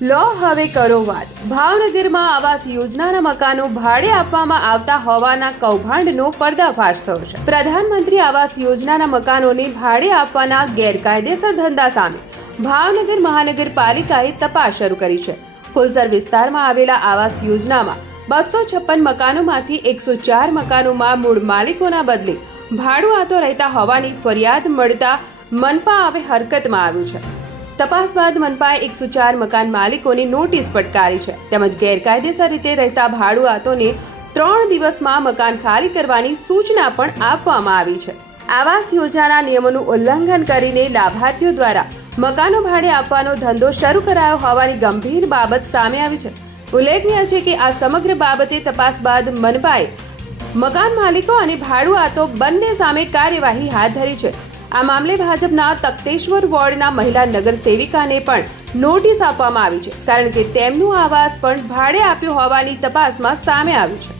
લો હવે કરો વાત. ભાવનગરમાં આવાસ યોજનાના મકાનો ભાડે આપવામાં આવતા હોવાના કૌભાંડનો પર્દાફાશ થયો છે. પ્રધાનમંત્રી આવાસ યોજનાના મકાનોને ભાડે આપવાના ગેરકાયદેસર ધંધા સામે ભાવનગર મહાનગરપાલિકાએ તપાસ શરૂ કરી છે. ફુલસર વિસ્તારમાં આવેલા આવાસ યોજનામાં 256 મકાનોમાંથી 104 મકાનોમાં મૂળ માલિકોના બદલે ભાડુઆતો રહેતા હોવાની ફરિયાદ મળતા મનપા હવે હરકતમાં આવ્યું છે. તપાસ બાદ મનપાએ 104 મકાન માલિકોને નોટિસ ફટકારી છે. તેમજ ગેરકાયદેસર રીતે રહેતા ભાડુઆતોને 3 દિવસમાં મકાન ખાલી કરવાની સૂચના પણ આપવામાં આવી છે. આવાસ યોજનાના નિયમોનું ઉલ્લંઘન કરીને લાભાર્થીઓ દ્વારા મકાનો ભાડે આપવાનો ધંધો શરૂ કરાયો હોવાની ગંભીર બાબત સામે આવી છે. ઉલ્લેખનીય છે કે આ સમગ્ર બાબતે તપાસ બાદ મનપાએ મકાન માલિકો અને ભાડુઆતો બંને સામે કાર્યવાહી હાથ ધરી છે. આ મામલે ભાજપના તખ્તેશ્વર વોર્ડના મહિલા નગર સેવિકાને પણ નોટિસ આપવામાં આવી છે, કારણ કે તેમનું આવાસ પણ ભાડે આપ્યું હોવાની તપાસમાં સામે આવ્યું છે.